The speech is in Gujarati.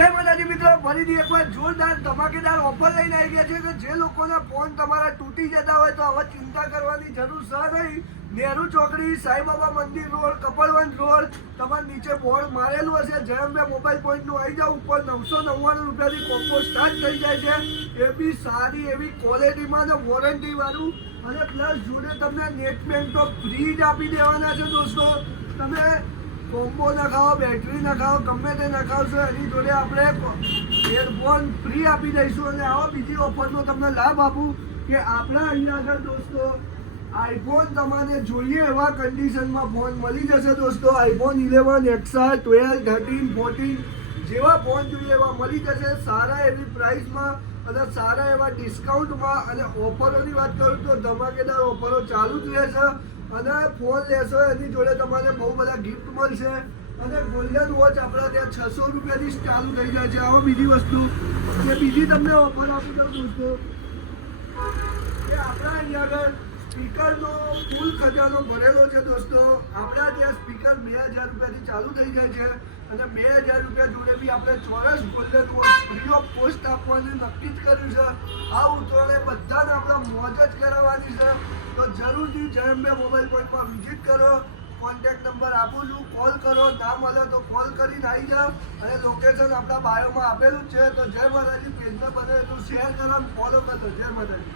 જય માતાજી મિત્રો, ફરીથી એકવાર જોરદાર ધમાકેદાર ઓફર લઈને આવી ગયા છે કે જે લોકોના ફોન તમારા તૂટી જતા હોય તો હવે ચિંતા કરવાની જરૂર છે નહીં. નહેરુ ચોકડી, સાંઈબાબા મંદિર રોડ, કપડવંજ રોડ, તમારે નીચે બોર્ડ મારેલું હશે જયંબે મોબાઈલ પોઈન્ટનું આવી જાવ. ઉપર 999 રૂપિયાથી કોમ્બો સ્ટાર્ટ થઈ જાય છે. એ બી સારી એવી ક્વોલિટીમાં ને વોરંટી વાળું, અને પ્લસ જોડે તમને નેટ બેંક તો ફ્રી જ આપી દેવાના છે દોસ્તો. તમે કોમ્બો નખાવો, બેટરી નખાવો, ગમે તે નખાવશો એની જોડે આપણે એરફોન ફ્રી આપી દઈશું. અને આવો બીજી ઓફરનો તમને લાભ આપું કે આપણા અહીંયા આગળ દોસ્તો આઈફોન તમારે જોઈએ એવા કન્ડિશનમાં ફોન મળી જશે દોસ્તો. આઈફોન 11, XR, 12, 13, 14 જેવા ફોન જોઈએ એવા મળી જશે સારા એવી પ્રાઇસમાં અને સારા એવા ડિસ્કાઉન્ટમાં. અને ઓફરોની વાત કરું તો ધમાકેદાર ઓફરો ચાલુ જ રહેશે. અને ફોન લેશો એની જોડે તમારે બહુ બધા ગિફ્ટ મળશે. અને ગોલ્ડન વોચ આપણા ત્યાં 600 રૂપિયાથી ચાલુ થઈ જાય છે. આવો બીજી વસ્તુ અને બીજી તમને ઓફર આપું છું દોસ્તો કે આપણા અહીંયા આગળ સ્પીકરનો ફૂલ ખજાનો ભરેલો છે દોસ્તો. આપણા ત્યાં સ્પીકર 2000 રૂપિયાથી ચાલુ થઈ જાય છે. અને 2000 રૂપિયા જોડે બી આપણે ચોરસ golden watch free of cost આપવાનું નક્કી જ કર્યું છે. આ ઉત્તરાયણે બધાને આપણે મોજ જ કરાવવાની છે. તો જરૂરથી જયંબે મોબાઈલ પોઈન્ટમાં વિઝિટ કરો. કોન્ટેક્ટ નંબર આપું છું, કોલ કરો. ના મળે તો કોલ કરીને આવી જાઓ. અને લોકેશન આપણા બાયોમાં આપેલું જ છે. તો જય માતાજી, પેજને બને તો શેર કરો, ફોલો કરજો. જય માતાજી.